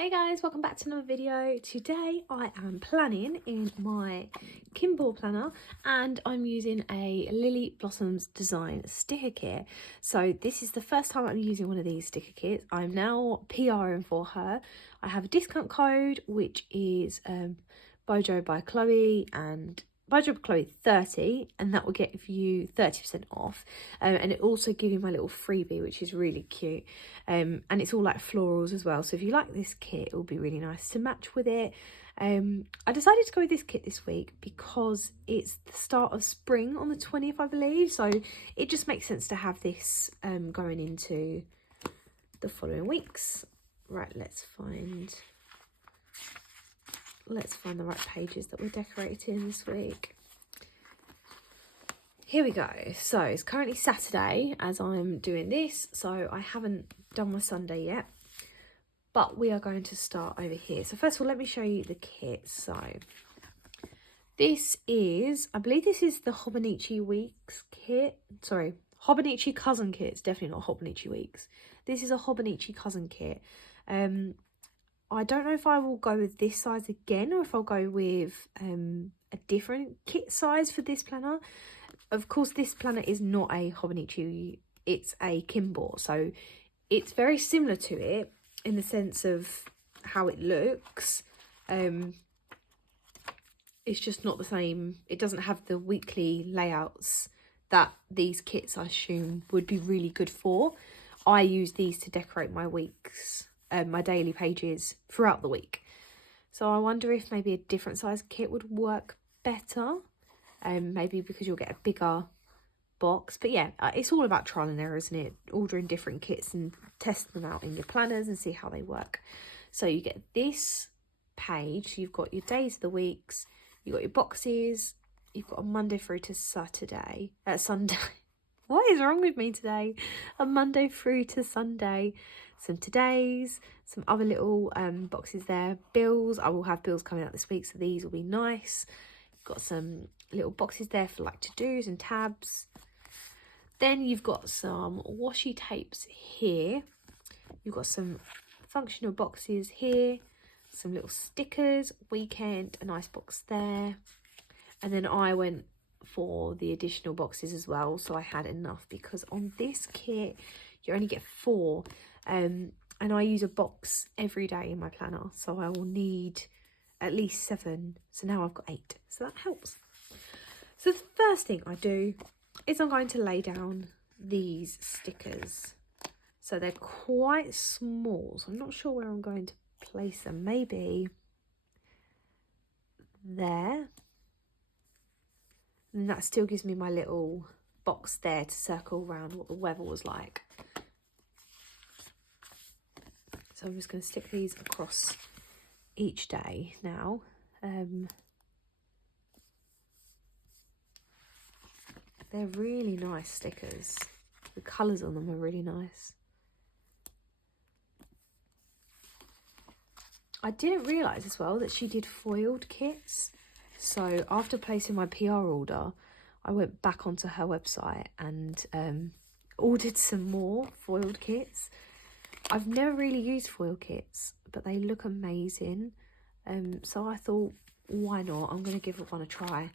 Hey guys, welcome back to another video. Today I am planning in my Kinbor planner and I'm using a Lily Blossoms design sticker kit. So this is the first time I'm using one of these sticker kits. I'm now PRing for her. I have a discount code which is Bojo by Chloe and Bojo by Chloe 30, and that will get you 30% off, and it also gives you my little freebie which is really cute, and it's all like florals as well, so if you like this kit it will be really nice to match with it. I decided to go with this kit this week because it's the start of spring on the 20th, I believe, so it just makes sense to have this going into the following weeks. Right, let's find the right pages that we're decorating this week. Here we go. So it's currently Saturday as I'm doing this, so I haven't done my Sunday yet, but we are going to start over here. So first of all, let me show you the kit. So this is, I believe this is the Hobonichi Weeks kit. Sorry, Hobonichi Cousin kit. It's definitely not Hobonichi Weeks. This is a Hobonichi Cousin kit. I don't know if I will go with this size again or if I'll go with a different kit size for this planner. Of course, this planner is not a Hobonichi, it's a Kinbor, so it's very similar to it in the sense of how it looks. It's just not the same. It doesn't have the weekly layouts that these kits, I assume, would be really good for. I use these to decorate my weeks, my daily pages throughout the week. So I wonder if maybe a different size kit would work better. Maybe because you'll get a bigger box. But yeah, it's all about trial and error, isn't it? Ordering different kits and testing them out in your planners and see how they work. So you get this page. You've got your days of the weeks. You've got your boxes. You've got a Monday through to Sunday. What is wrong with me today? A Monday through to Sunday. Some todays, some other little boxes there. Bills. I will have bills coming out this week, so these will be nice. Got some little boxes there for like to-dos and tabs. Then you've got some washi tapes here. You've got some functional boxes here. Some little stickers, weekend, a nice box there. And then I went for the additional boxes as well, so I had enough because on this kit you only get 4, and I use a box every day in my planner, so I will need at least 7. So now I've got 8, so that helps. So the first thing I do is I'm going to lay down these stickers. So they're quite small, so I'm not sure where I'm going to place them. Maybe there. And that still gives me my little box there to circle around what the weather was like. So I'm just going to stick these across each day now. They're really nice stickers. The colours on them are really nice. I didn't realise as well that she did foiled kits. So after placing my PR order, I went back onto her website and ordered some more foiled kits. I've never really used foil kits, but they look amazing. So I thought, why not? I'm going to give one a try.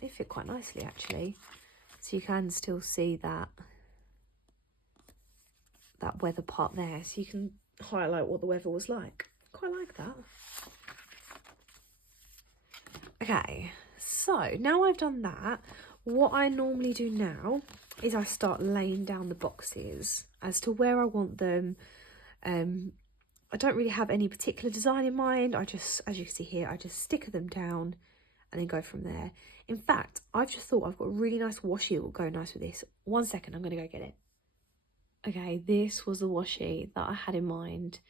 They fit quite nicely actually. So you can still see that weather part there, so you can highlight what the weather was like. Quite like that. Okay, so now I've done that, what I normally do now is I start laying down the boxes as to where I want them. I don't really have any particular design in mind. I just, as you can see here, I just sticker them down and then go from there. In fact, I've just thought I've got a really nice washi that will go nice with this. 1 second, I'm going to go get it. Okay, this was the washi that I had in mind.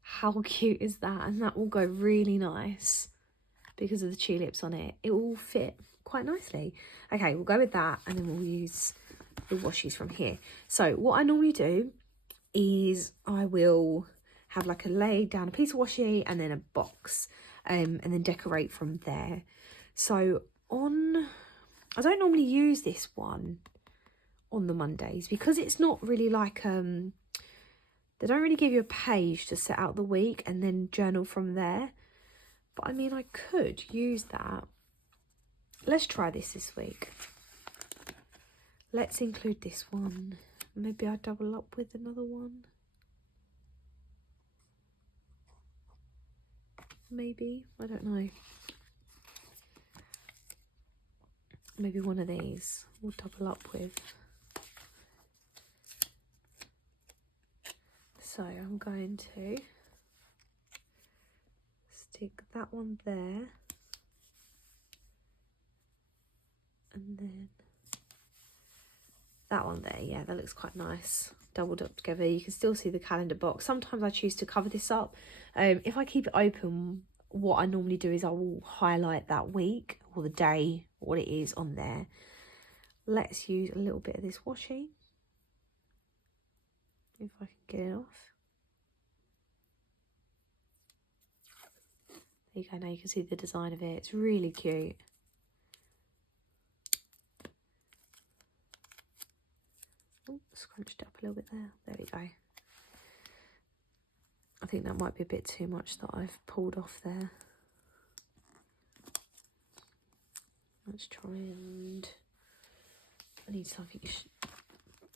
How cute is that? And that will go really nice because of the tulips on it. It will fit quite nicely. Okay, we'll go with that and then we'll use the washis from here. So what I normally do is I will have like lay down a piece of washi and then a box, and then decorate from there. So I don't normally use this one on the Mondays because it's not really like, they don't really give you a page to set out the week and then journal from there. But I mean, I could use that. Let's try this week. Let's include this one. Maybe I'll double up with another one. Maybe, I don't know. Maybe one of these we'll double up with. So I'm going to stick that one there. And then that one there. Yeah, that looks quite nice. Doubled up together. You can still see the calendar box. Sometimes I choose to cover this up. If I keep it open, what I normally do is I will highlight that week or the day, what it is on there. Let's use a little bit of this washi. If I can get it off. There you go, now you can see the design of it. It's really cute. Oh, scrunched up a little bit there. There we go. I think that might be a bit too much that I've pulled off there. Let's try and... I need something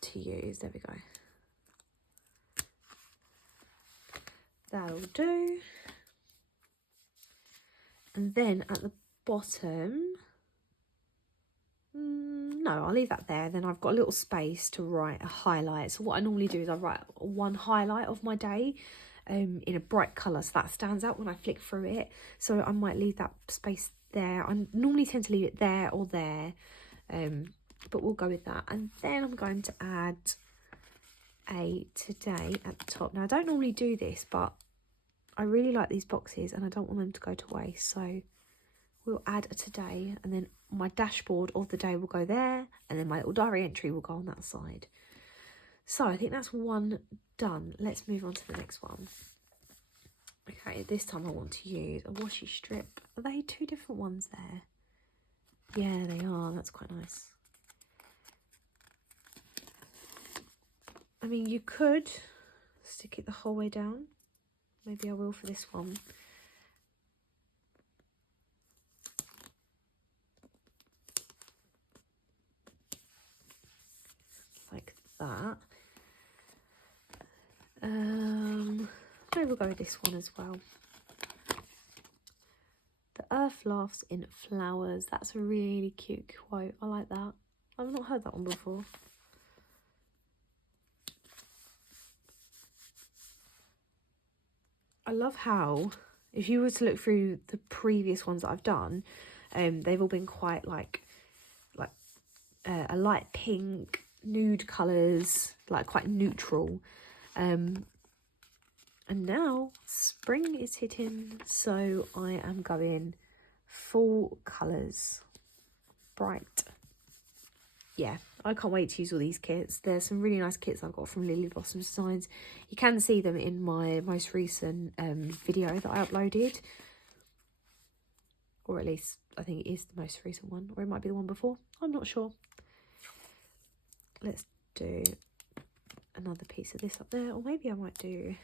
to use. There we go. That'll do. And then at the bottom... no, I'll leave that there. Then I've got a little space to write a highlight. So what I normally do is I write one highlight of my day in a bright colour, so that stands out when I flick through it. So I might leave that space there. I normally tend to leave it there or there, but we'll go with that. And then I'm going to add a today at the top. Now I don't normally do this, but I really like these boxes and I don't want them to go to waste. So we'll add a today, and then my dashboard of the day will go there, and then my little diary entry will go on that side. So I think that's one done. Let's move on to the next one. Okay, this time I want to use a washi strip. Are they two different ones there? Yeah, they are. That's quite nice. I mean, you could stick it the whole way down. Maybe I will for this one. Like that. Maybe we'll go with this one as well. The earth laughs in flowers. That's a really cute quote. I like that. I've not heard that one before. I love how, if you were to look through the previous ones that I've done, they've all been quite like a light pink, nude colours, like quite neutral. And now spring is hitting, so I am going full colours, bright. Yeah, I can't wait to use all these kits. There's some really nice kits I've got from Lily Blossom Designs. You can see them in my most recent video that I uploaded. Or at least, I think it is the most recent one. Or it might be the one before. I'm not sure. Let's do another piece of this up there. Or maybe I might do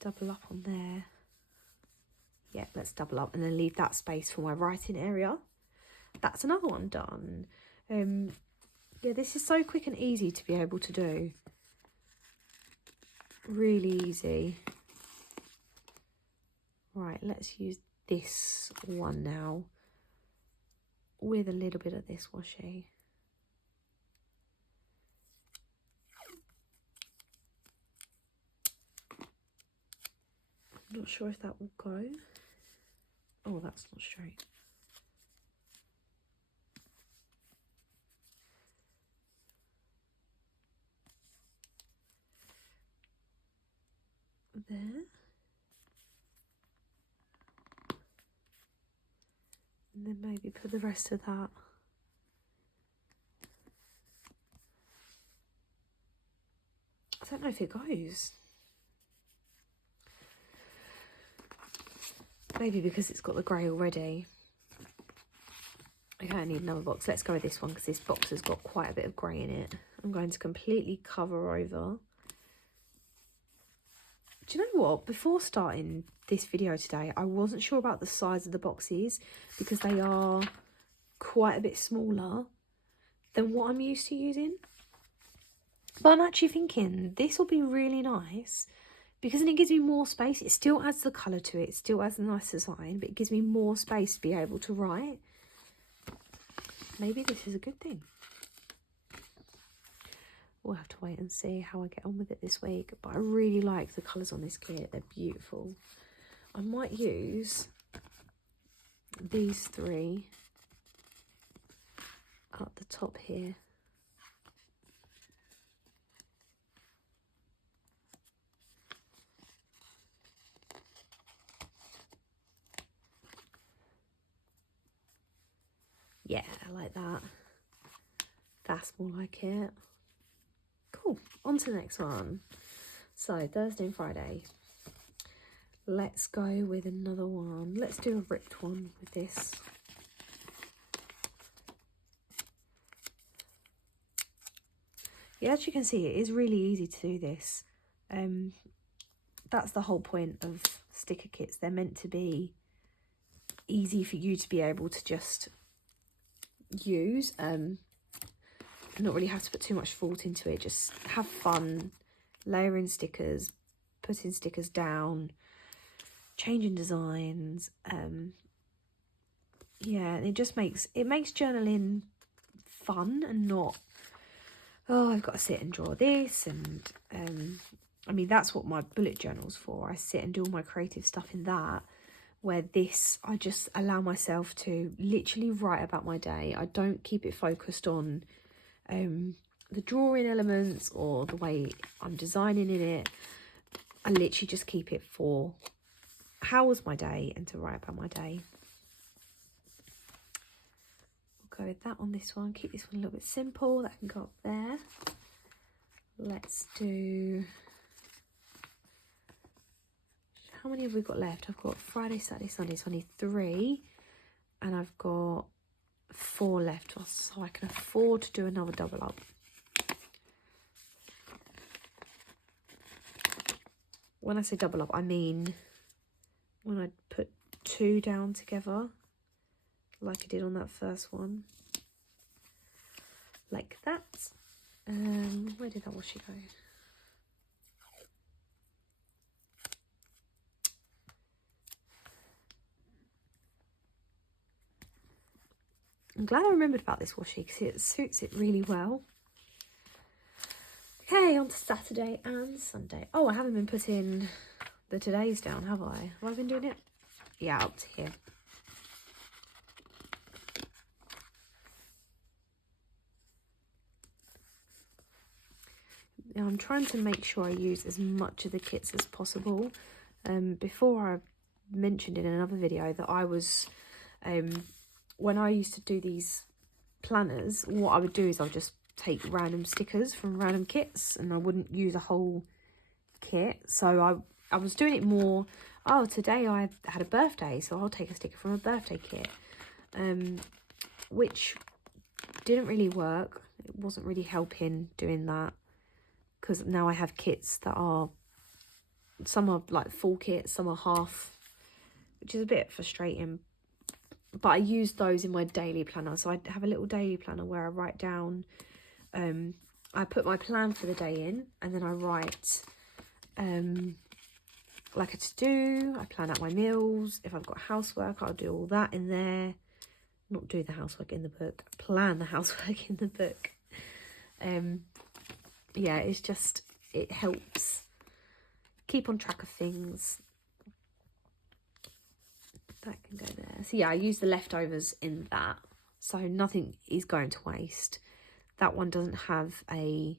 double up on there. Yeah, let's double up and then leave that space for my writing area. That's another one done. Yeah, this is so quick and easy to be able to do. Really easy. Right, let's use this one now with a little bit of this washi. I'm not sure if that will go. Oh, that's not straight. There. And then maybe put the rest of that. I don't know if it goes. Maybe because it's got the grey already. Okay, I need another box. Let's go with this one because this box has got quite a bit of grey in it. I'm going to completely cover over. Do you know what? Before starting this video today, I wasn't sure about the size of the boxes because they are quite a bit smaller than what I'm used to using. But I'm actually thinking this will be really nice because then it gives me more space. It still adds the colour to it. It still adds a nice design, but it gives me more space to be able to write. Maybe this is a good thing. We'll have to wait and see how I get on with it this week. But I really like the colours on this kit. They're beautiful. I might use these three at the top here. Yeah, I like that. That's more like it. Cool. On to the next one. So, Thursday and Friday. Let's go with another one. Let's do a ripped one with this. Yeah, as you can see, it is really easy to do this. That's the whole point of sticker kits. They're meant to be easy for you to be able to just use. Not really have to put too much thought into it. Just have fun, layering stickers, putting stickers down, changing designs. Yeah, it just makes journaling fun and not, oh, I've got to sit and draw this. And I mean, that's what my bullet journal's for. I sit and do all my creative stuff in that, where this, I just allow myself to literally write about my day. I don't keep it focused on the drawing elements or the way I'm designing in it. I literally just keep it for how was my day and to write about my day. We'll go with that on this one. Keep this one a little bit simple. That can go up there. Let's do... How many have we got left? I've got Friday, Saturday, Sunday, so I need 3. And I've got 4 left, so I can afford to do another double up. When I say double up, I mean when I put 2 down together, like I did on that first one. Like that. Where did that washi go? I'm glad I remembered about this washi because it suits it really well. Okay, on to Saturday and Sunday. Oh, I haven't been putting the todays down, have I? Have I been doing it? Yeah, up to here. Now, I'm trying to make sure I use as much of the kits as possible. Before I mentioned in another video that I was... when I used to do these planners, what I would do is I would just take random stickers from random kits and I wouldn't use a whole kit. So I was doing it more, oh, today I had a birthday, so I'll take a sticker from a birthday kit, which didn't really work. It wasn't really helping doing that because now I have kits that are, some are like full kits, some are half, which is a bit frustrating. But I use those in my daily planner. So I have a little daily planner where I write down, I put my plan for the day in, and then I write like a to-do. I plan out my meals. If I've got housework, I'll do all that in there. Not do the housework in the book, plan the housework in the book. Yeah, it's just, it helps keep on track of things. That can go there. So yeah, I use the leftovers in that, so nothing is going to waste. That one doesn't have a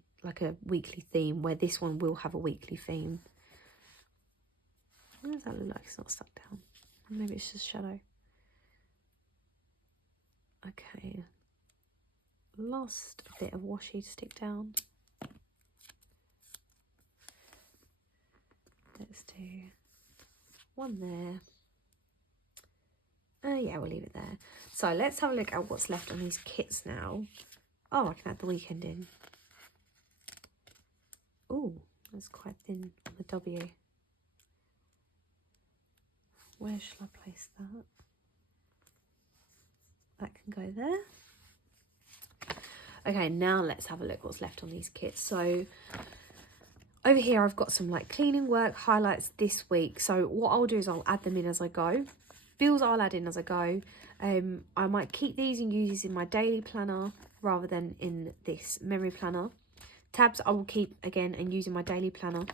weekly theme, where this one will have a weekly theme. What does that look like? It's not stuck down. Maybe it's just shadow. Okay, last bit of washi to stick down. Let's do one there. Yeah, we'll leave it there. So let's have a look at what's left on these kits now. Oh, I can add the weekend in. Oh, that's quite thin on the W. Where shall I place that? That can go there. Okay, now let's have a look what's left on these kits. So over here I've got some like cleaning work highlights this week. So what I'll do is I'll add them in as I go. Bills I'll add in as I go. I might keep these and use these in my daily planner rather than in this memory planner. Tabs I will keep again and use in my daily planner.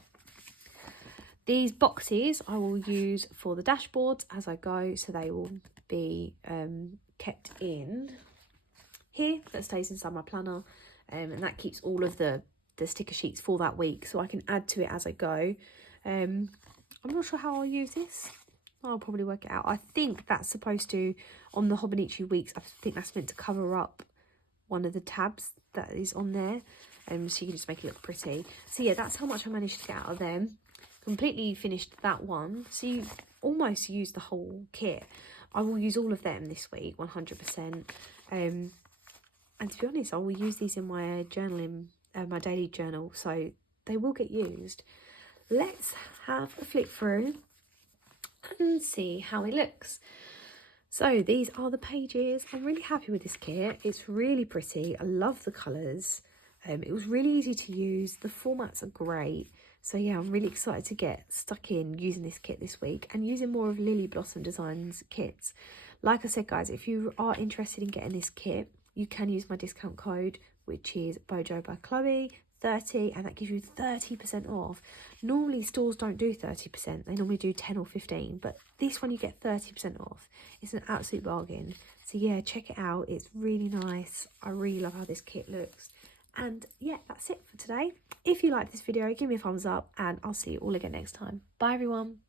These boxes I will use for the dashboards as I go, so they will be kept in here. That stays inside my planner, and that keeps all of the sticker sheets for that week, so I can add to it as I go. I'm not sure how I'll use this. I'll probably work it out. I think that's supposed to, on the Hobonichi weeks, I think that's meant to cover up one of the tabs that is on there, so you can just make it look pretty. So yeah, that's how much I managed to get out of them. Completely finished that one, so you almost use the whole kit. I will use all of them this week, 100%. And to be honest, I will use these in my journaling, my daily journal, so they will get used. Let's have a flick through and see how it looks. So these are the pages. I'm really happy with this kit. It's really pretty. I love the colours. It was really easy to use. The formats are great. So yeah, I'm really excited to get stuck in using this kit this week and using more of Lily Blossom Designs kits. Like I said, guys, if you are interested in getting this kit, you can use my discount code, which is Bojo by Chloe 30, and that gives you 30% off. Normally stores don't do 30%, they normally do 10 or 15, but this one you get 30% off. It's an absolute bargain. So yeah, check it out. It's really nice. I really love how this kit looks. And yeah, that's it for today. If you like this video, give me a thumbs up and I'll see you all again next time. Bye everyone.